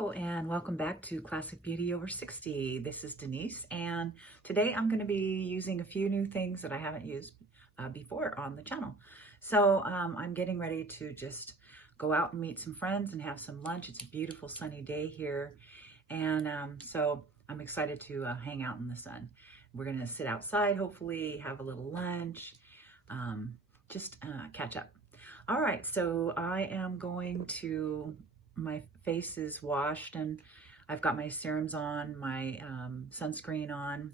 Hello and welcome back to Classic Beauty Over 60. This is Denise, and today I'm going to be using a few new things that I haven't used before on the channel. So I'm getting ready to just go out and meet some friends and have some lunch. It's a beautiful sunny day here, and so I'm excited to hang out in the sun. We're going to sit outside, hopefully have a little lunch, just catch up. All right, so I am going to, my face is washed and I've got my serums on, my sunscreen on,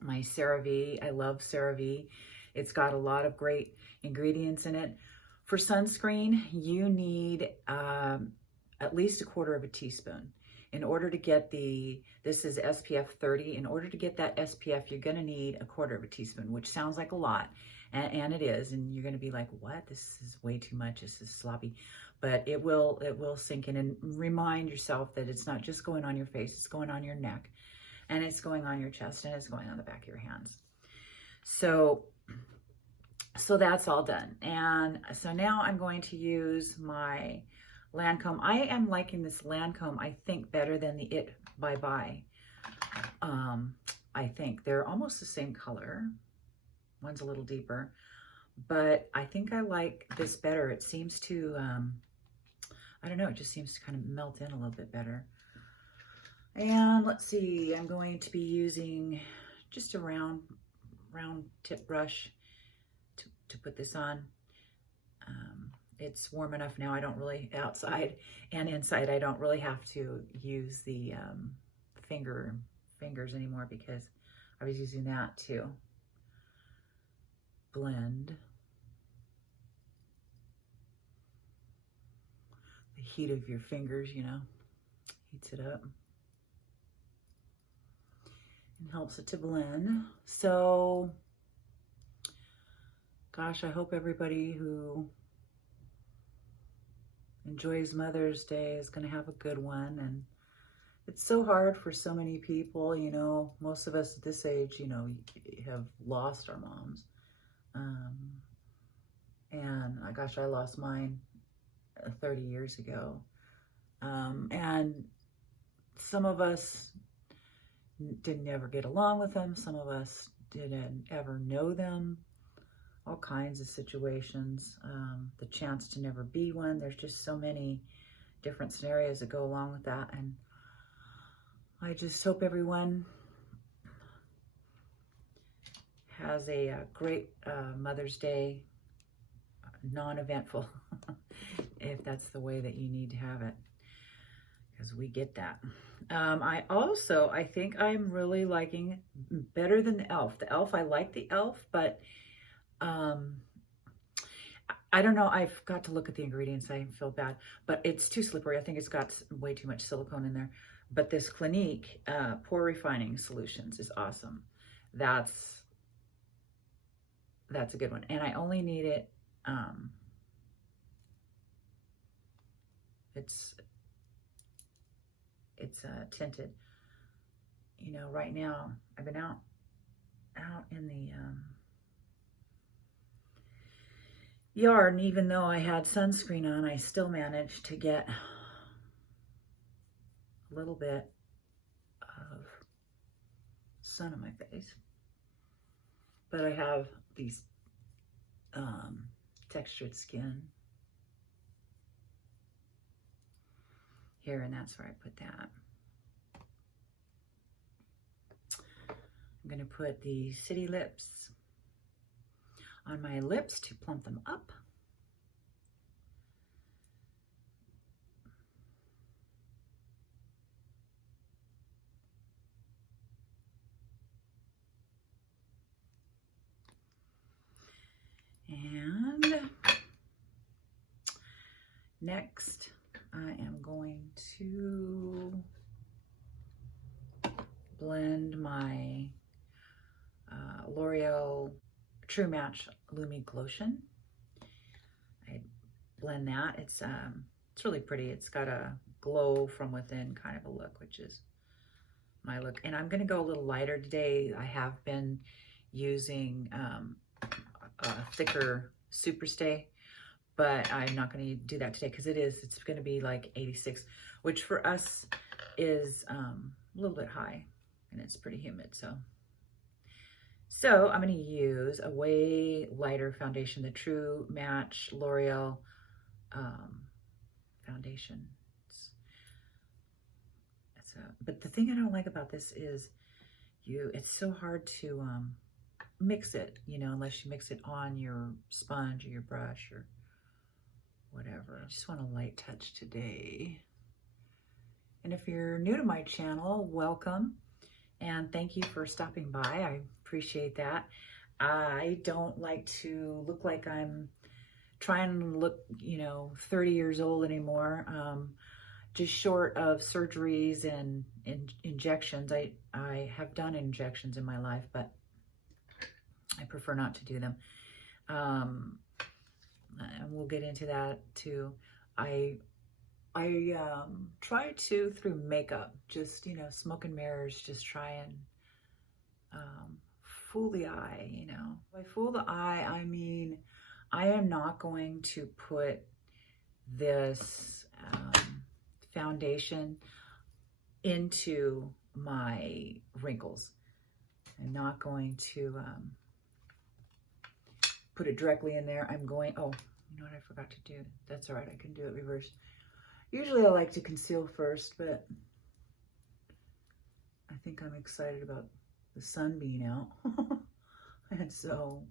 my CeraVe. I love CeraVe. It's got a lot of great ingredients in it. For sunscreen, you need at least 1/4 teaspoon. In order to get this is SPF 30. In order to get that SPF, you're gonna need 1/4 teaspoon, which sounds like a lot. And it is, and you're going to be like, what? This is way too much. This is sloppy. But it will sink in, and remind yourself that it's not just going on your face, it's going on your neck, and it's going on your chest, and it's going on the back of your hands. So that's all done. And so now I'm going to use my Lancome. I am liking this Lancome, I think, better than the It Bye Bye. I think they're almost the same color. One's a little deeper, but I think I like this better. It seems to, I don't know, it just seems to kind of melt in a little bit better. And let's see, I'm going to be using just a round tip brush to put this on. It's warm enough now. I don't really, outside and inside, I don't really have to use the fingers anymore, because I was using that to blend. The heat of your fingers, you know, heats it up and helps it to blend. So, gosh, I hope everybody who enjoys Mother's Day is going to have a good one. And it's so hard for so many people, you know, most of us at this age, you know, have lost our moms. And gosh, I lost mine 30 years ago. And some of us didn't ever get along with them. Some of us didn't ever know them. All kinds of situations. The chance to never be one. There's just so many different scenarios that go along with that. And I just hope everyone has a great Mother's Day, non-eventful, if that's the way that you need to have it, because we get that. I think I'm really liking better than the e.l.f. The e.l.f., I like the e.l.f., but I don't know. I've got to look at the ingredients. I feel bad, but it's too slippery. I think it's got way too much silicone in there. But this Clinique Pore Refining Solutions is awesome. That's a good one. And I only need it, it's tinted. You know, right now, I've been out in the yard, and even though I had sunscreen on, I still managed to get a little bit of sun on my face. But I have these textured skin here, and that's where I put that. I'm going to put the City Lips on my lips to plump them up. And next, I am going to blend my L'Oreal True Match Lumi Glotion. I blend that. It's really pretty. It's got a glow from within kind of a look, which is my look. And I'm going to go a little lighter today. I have been using a thicker Superstay, but I'm not going to do that today because it's going to be like 86, which for us is a little bit high, and it's pretty humid. So I'm going to use a way lighter foundation, the True Match L'Oreal foundation. But the thing I don't like about this is it's so hard to mix it, you know, unless you mix it on your sponge or your brush or whatever. I just want a light touch today. And if you're new to my channel, welcome. And thank you for stopping by. I appreciate that. I don't like to look like I'm trying to look, you know, 30 years old anymore. Just short of surgeries and injections. I have done injections in my life, but I prefer not to do them. And we'll get into that too. I try to, through makeup, just, you know, smoke and mirrors, just try and fool the eye, you know. By fool the eye, I mean, I am not going to put this foundation into my wrinkles. I'm not going to put it directly in there. I'm going, oh, you know what I forgot to do? That's all right, I can do it reverse. Usually I like to conceal first, but I think I'm excited about the sun being out. And so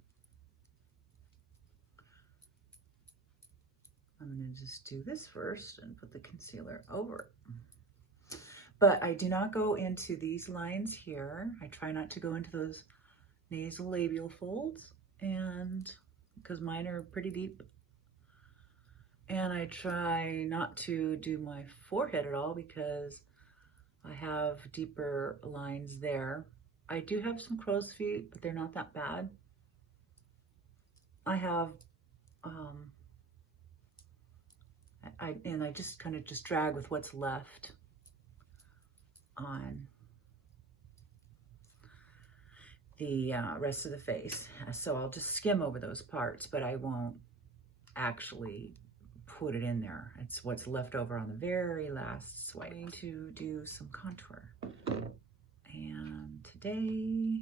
I'm going to just do this first and put the concealer over it. But I do not go into these lines here. I try not to go into those nasal labial folds, and because mine are pretty deep. And I try not to do my forehead at all because I have deeper lines there. I do have some crow's feet, but they're not that bad. I have I just kind of just drag with what's left on the rest of the face. So I'll just skim over those parts, but I won't actually put it in there. It's what's left over on the very last swipe. I'm going to do some contour. And today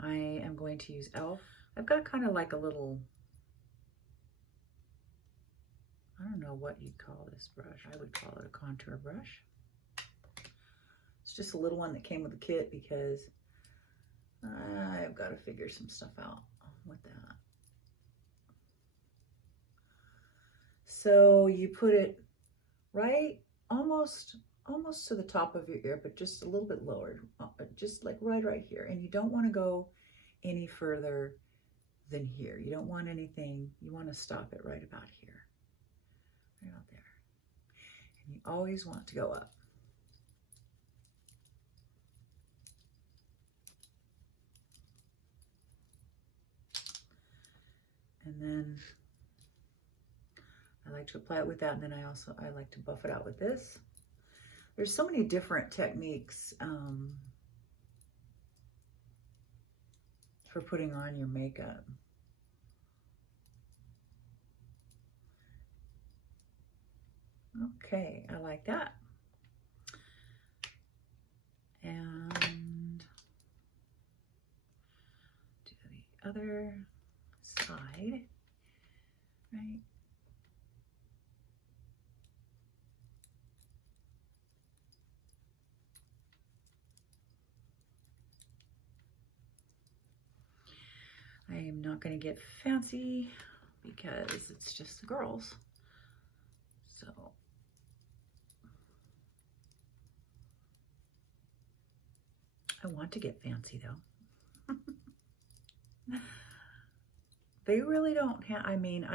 I am going to use e.l.f. I've got kind of like a little, I don't know what you'd call this brush. I would call it a contour brush. It's just a little one that came with the kit because I've got to figure some stuff out with that. So you put it right almost to the top of your ear, but just a little bit lower, just like right here. And you don't want to go any further than here. You don't want anything, you want to stop it right about here, right about there. And you always want to go up. And then I like to apply it with that, and then I like to buff it out with this. There's so many different techniques for putting on your makeup. Okay, I like that. And do the other side, right? I am not going to get fancy because it's just the girls. So I want to get fancy though. They really don't have, I mean,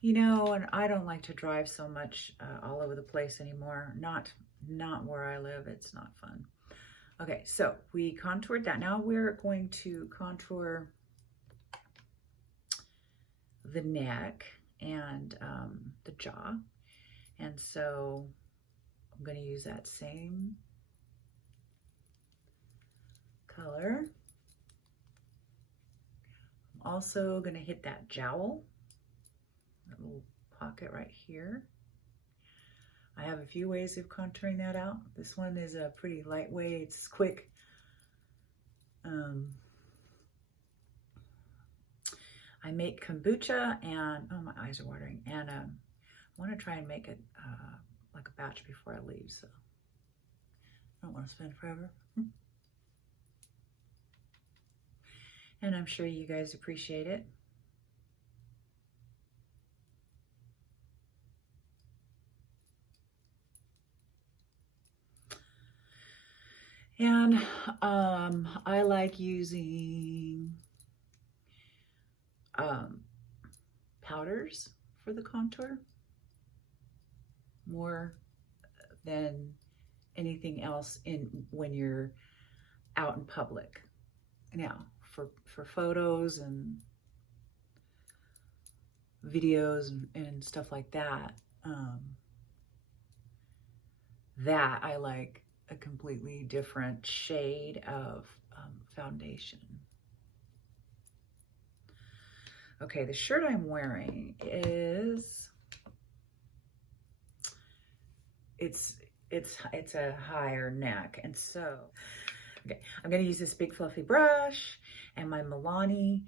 you know, and I don't like to drive so much all over the place anymore. Not where I live. It's not fun. Okay, so we contoured that. Now we're going to contour the neck and the jaw. And so I'm going to use that same color. I'm also going to hit that jowl. that little pocket right here. I have a few ways of contouring that out. This one is a pretty lightweight, it's quick. I make kombucha and, oh, my eyes are watering. And I want to try and make it like a batch before I leave, so I don't want to spend forever. And I'm sure you guys appreciate it. And I like using powders for the contour more than anything else when you're out in public. Now, for photos and videos and stuff like that, that I like a completely different shade of foundation. Okay, the shirt I'm wearing is, it's a higher neck, and so, okay, I'm gonna use this big fluffy brush and my Milani.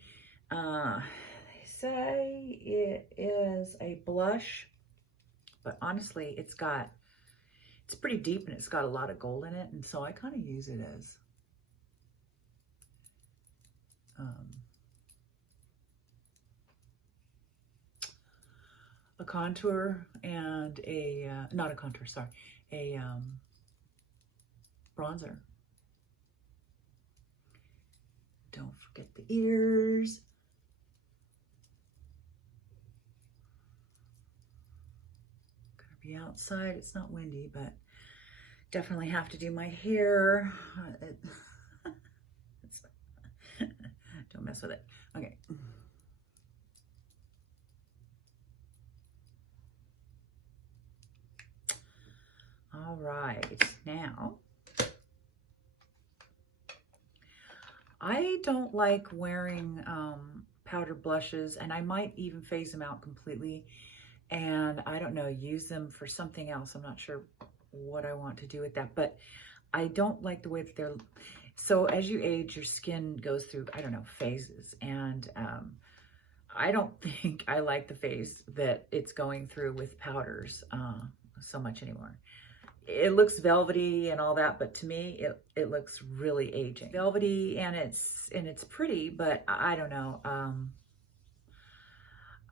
They say it is a blush, but honestly, it's pretty deep and it's got a lot of gold in it, and so I kind of use it as a contour and a, not a contour, sorry, a bronzer. Don't forget the ears. Gonna be outside, it's not windy, but definitely have to do my hair. Don't mess with it. Okay. All right, now, I don't like wearing powder blushes, and I might even phase them out completely, and I don't know, use them for something else. I'm not sure what I want to do with that, but I don't like the way that they're, so as you age, your skin goes through, I don't know, phases, and I don't think I like the phase that it's going through with powders so much anymore. It looks velvety and all that, but to me, it looks really aging. Velvety, and it's pretty, but I don't know.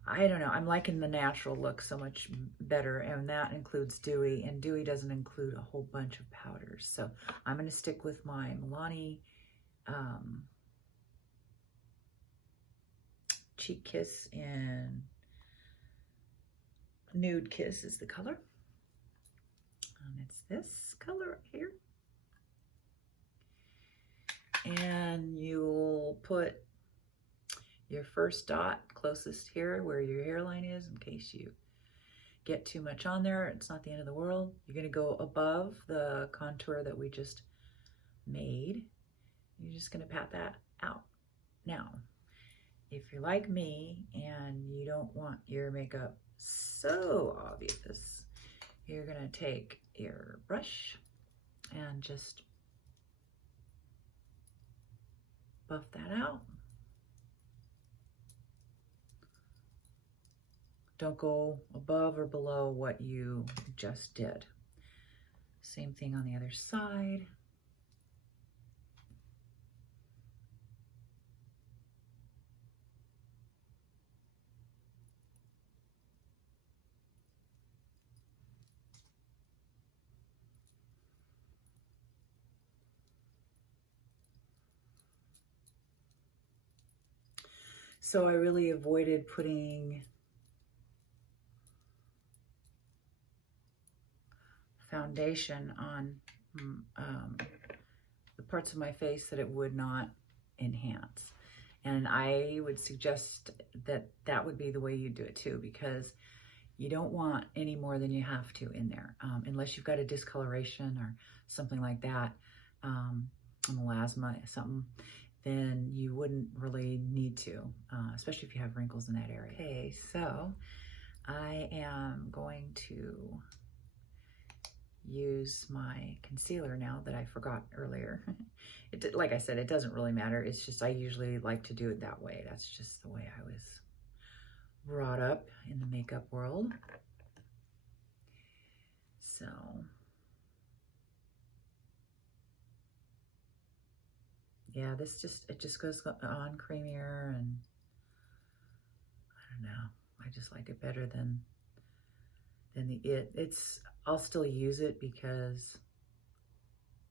I don't know. I'm liking the natural look so much better, and that includes dewy, and dewy doesn't include a whole bunch of powders. So I'm going to stick with my Milani Cheek Kiss, and Nude Kiss is the color. And it's this color right here. And you'll put your first dot closest here where your hairline is, in case you get too much on there. It's not the end of the world. You're going to go above the contour that we just made. You're just going to pat that out. Now, if you're like me and you don't want your makeup so obvious, you're going to take your brush and just buff that out. Don't go above or below what you just did. Same thing on the other side. So I really avoided putting foundation on the parts of my face that it would not enhance. And I would suggest that that would be the way you do it too, because you don't want any more than you have to in there, unless you've got a discoloration or something like that, melasma, something, then you wouldn't really need to, especially if you have wrinkles in that area. Okay, so I am going to use my concealer now that I forgot earlier. Like I said, it doesn't really matter. It's just I usually like to do it that way. That's just the way I was brought up in the makeup world. So yeah, it just goes on creamier, and I don't know. I just like it better than I'll still use it because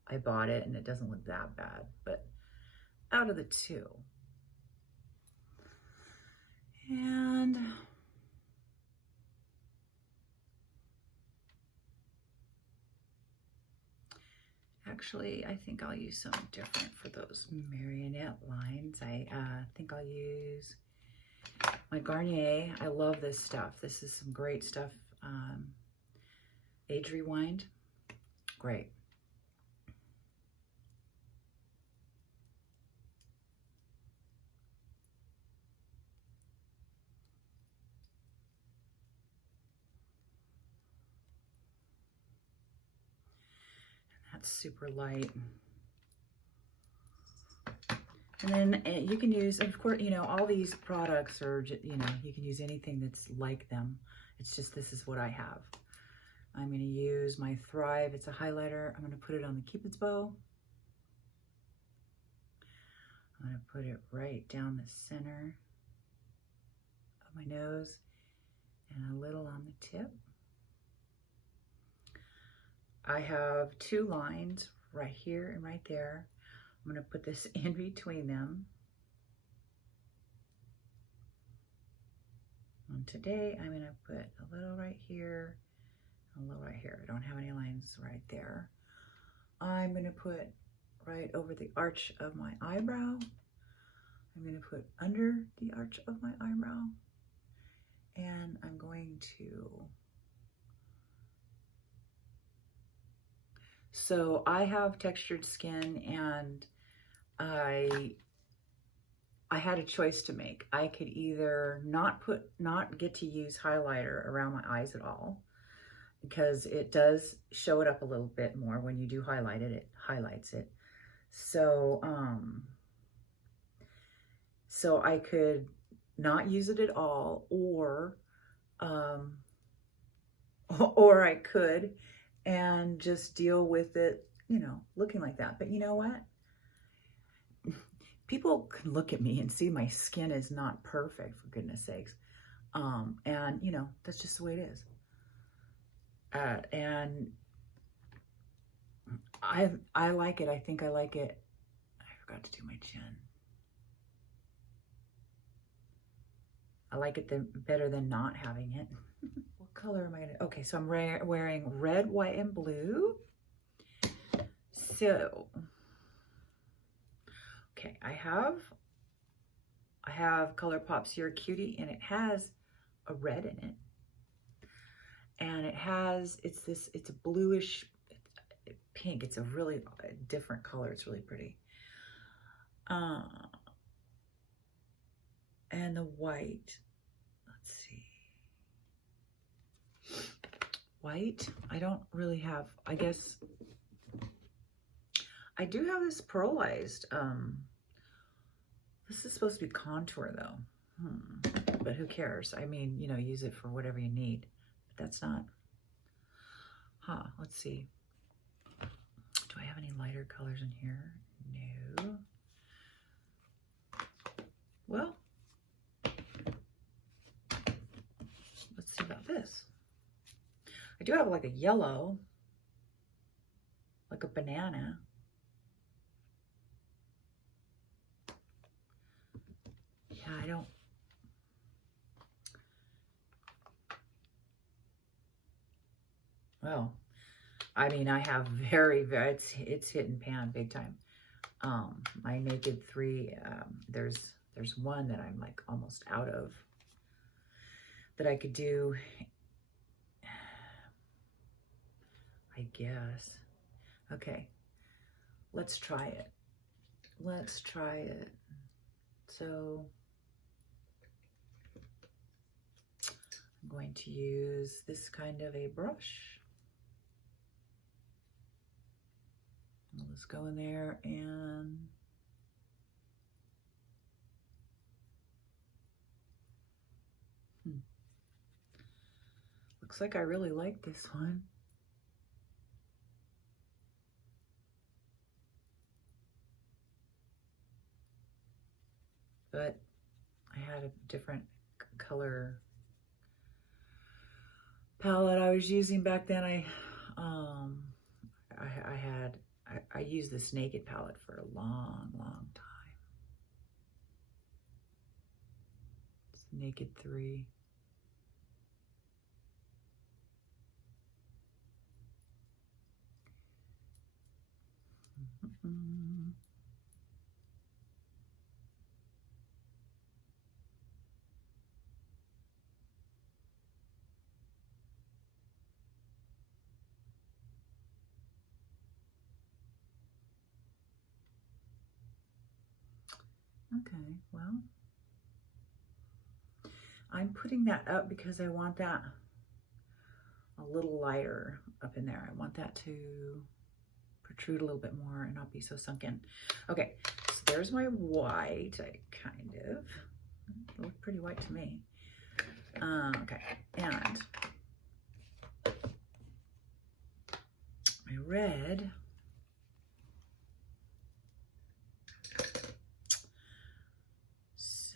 I bought it and it doesn't look that bad, but out of the two. And actually, I think I'll use something different for those marionette lines. I think I'll use my Garnier. I love this stuff. This is some great stuff. Age Rewind. Great. That's super light. And then you can use, of course, you know, all these products are, you know, you can use anything that's like them. It's just, this is what I have. I'm going to use my Thrive. It's a highlighter. I'm going to put it on the Cupid's bow. I'm going to put it right down the center of my nose and a little on the tip. I have two lines right here and right there. I'm going to put this in between them. And today I'm going to put a little right here, a little right here. I don't have any lines right there. I'm going to put right over the arch of my eyebrow. I'm going to put under the arch of my eyebrow. And I'm going to... So I have textured skin, and I had a choice to make. I could either not get to use highlighter around my eyes at all, because it does show it up a little bit more when you do highlight it. It highlights it. So so I could not use it at all, or I could and just deal with it, you know, looking like that. But you know what? People can look at me and see my skin is not perfect, for goodness sakes. And you know, that's just the way it is. And I like it. I think I like it. I forgot to do my chin. I like it better than not having it. What color am I gonna? Okay, so I'm wearing red, white, and blue. So, okay, I have ColourPop Sierra Cutie, and it has a red in it. And it's a bluish pink. It's a really different color. It's really pretty. And the white, let's see. White, I don't really have, I guess, I do have this pearlized, this is supposed to be contour though, but who cares? I mean, you know, use it for whatever you need, but that's not, let's see. Do I have any lighter colors in here? No. Well, let's see about this. I do have like a yellow, like a banana. Yeah, I don't. Well, I mean, I have very, it's hit and pan big time. My Naked 3, there's one that I'm like almost out of that I could do, I guess. Okay, let's try it. Let's try it. So I'm going to use this kind of a brush. I'll just go in there and looks like I really like this one. But I had a different color palette I was using back then. I used this Naked palette for a long time. It's Naked 3. Okay, well, I'm putting that up because I want that a little lighter up in there. I want that to protrude a little bit more and not be so sunken. Okay, so there's my white. It looked pretty white to me. Okay, and my red.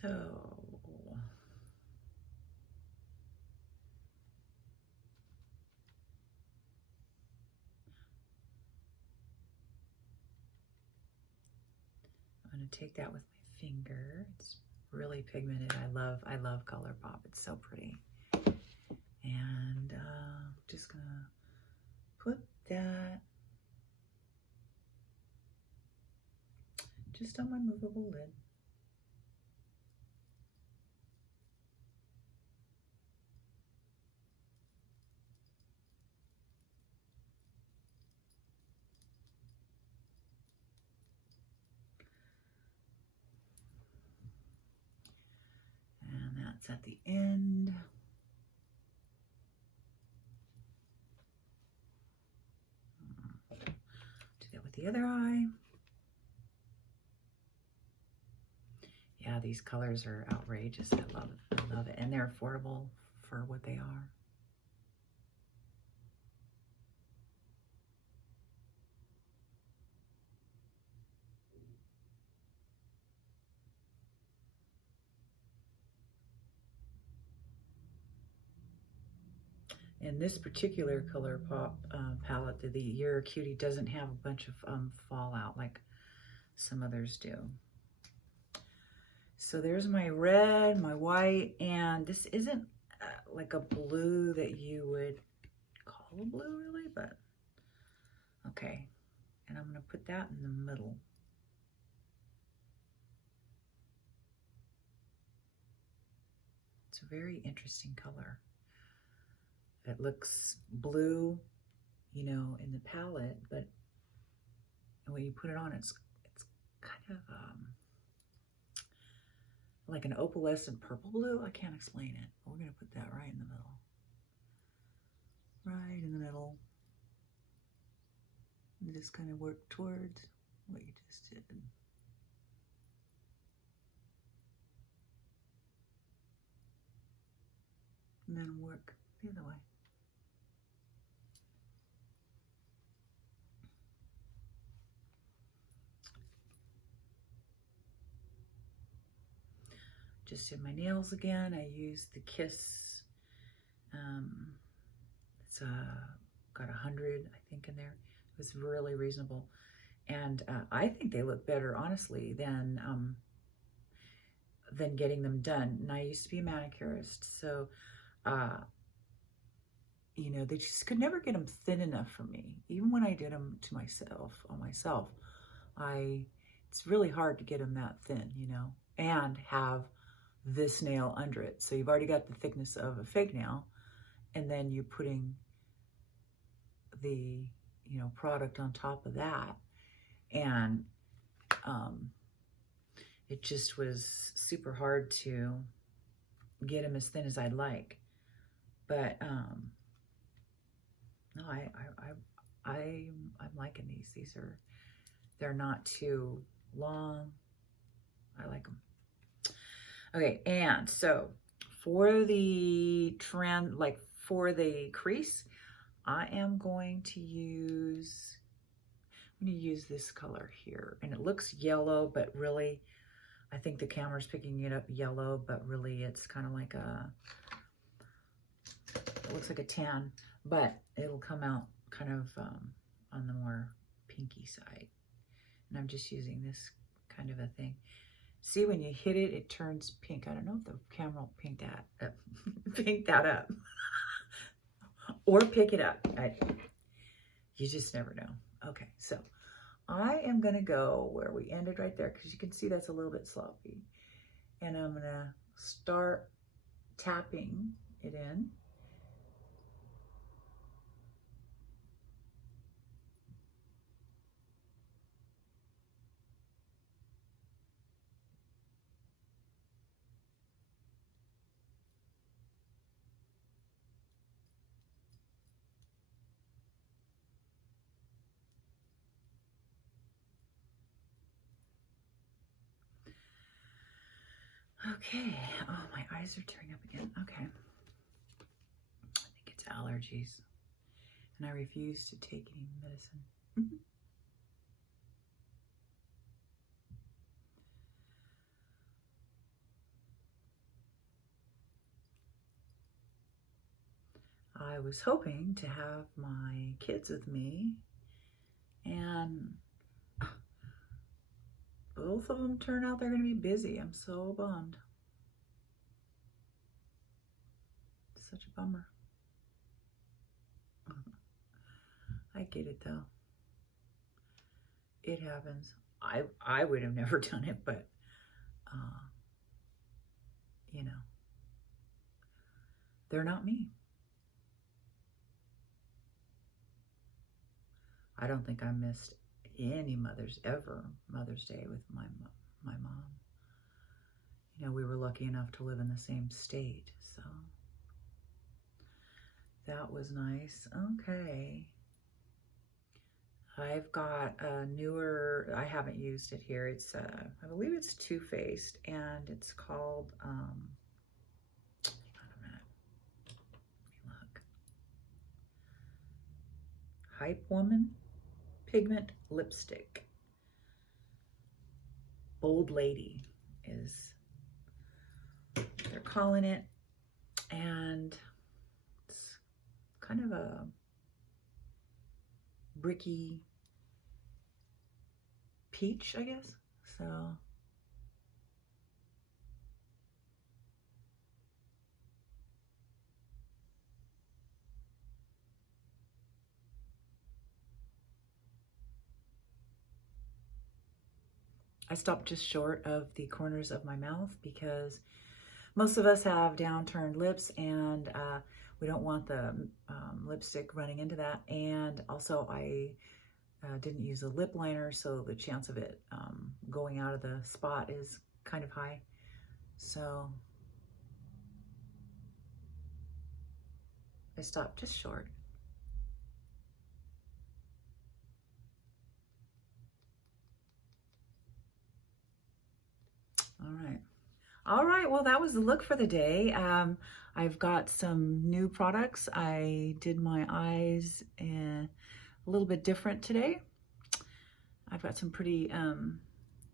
So I'm going to take that with my finger. It's really pigmented. I love ColourPop. It's so pretty. And just going to put that just on my movable lid. And that's at the end. Do that with the other eye. Yeah, these colors are outrageous. I love it. And they're affordable for what they are. And this particular ColourPop palette, the You're a Cutie, doesn't have a bunch of fallout like some others do. So there's my red, my white, and this isn't like a blue that you would call a blue really, but okay. And I'm going to put that in the middle. It's a very interesting color. It looks blue, you know, in the palette, but when you put it on, it's kind of like an opalescent purple blue. I can't explain it. We're going to put that right in the middle. Right in the middle. And just kind of work towards what you just did. And then work the other way. Just did my nails again. I used the Kiss. It's got 100, I think, in there. It was really reasonable, and I think they look better, honestly, than getting them done. And I used to be a manicurist, so you know, they just could never get them thin enough for me. Even when I did them to myself, it's really hard to get them that thin, you know, and have this nail under it. So you've already got the thickness of a fake nail, and then you're putting the, you know, product on top of that. And it just was super hard to get them as thin as I'd like. But no, I'm liking these. They're not too long. I like them. Okay, and so for the trend, like for the crease, I am going to use, I'm going to use this color here. And it looks yellow, but really, I think the camera's picking it up yellow, but really it's kind of like it looks like a tan, but it'll come out kind of on the more pinky side. And I'm just using this kind of a thing. See, when you hit it, it turns pink. I don't know if the camera will pink that up or pick it up. You just never know. Okay, so I am going to go where we ended right there, because you can see that's a little bit sloppy. And I'm going to start tapping it in. Okay. Oh, my eyes are tearing up again. Okay. I think it's allergies. And I refuse to take any medicine. I was hoping to have my kids with me, and both of them turn out they're going to be busy. I'm so bummed. Such a bummer. I get it though. It happens. I would have never done it, but you know, they're not me. I don't think I missed any Mother's Day with my mom. You know, we were lucky enough to live in the same state, so that was nice. Okay. I've got a newer, I haven't used it here. It's, I believe it's Too Faced, and it's called, hang on a minute. Let me look. Hype Woman Pigment Lipstick. Bold Lady is, they're calling it, and it's kind of a bricky peach, I guess. So I stopped just short of the corners of my mouth, because most of us have downturned lips, and we don't want the lipstick running into that. And also I didn't use a lip liner, so the chance of it going out of the spot is kind of high. So I stopped just short. All right, well, that was the look for the day. I've got some new products. I did my eyes a little bit different today. I've got some pretty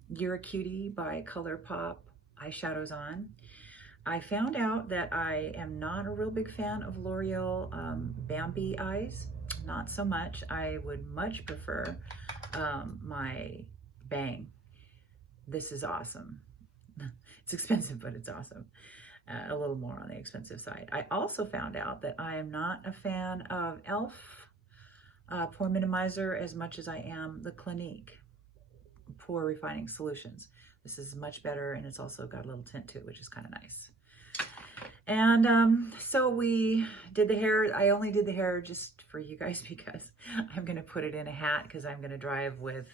You're a Cutie by ColourPop eyeshadows on. I found out that I am not a real big fan of L'Oreal Bambi eyes. Not so much. I would much prefer my Bang. This is awesome. It's expensive, but it's awesome. A little more on the expensive side. I also found out that I am not a fan of e.l.f. Pore Minimizer as much as I am the Clinique Pore Refining Solutions. This is much better, and it's also got a little tint to it, which is kind of nice. And so we did the hair. I only did the hair just for you guys because I'm going to put it in a hat, because I'm going to drive with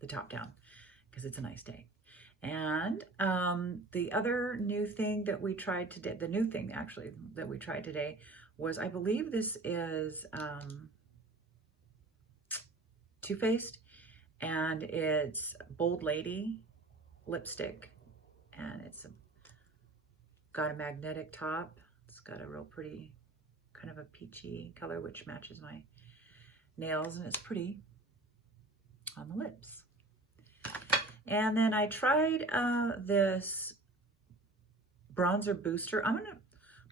the top down, because it's a nice day. And the other new thing that we tried today, the new thing actually that we tried today, was, I believe this is Too Faced, and it's Bold Lady lipstick, and it's got a magnetic top. It's got a real pretty kind of a peachy color, which matches my nails, and it's pretty on the lips. And then I tried this bronzer booster. I'm gonna,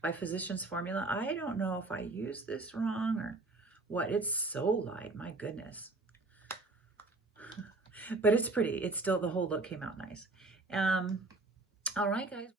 by Physicians Formula. I don't know if I used this wrong or what. It's so light, my goodness. But it's pretty. It's still, the whole look came out nice. All right, guys.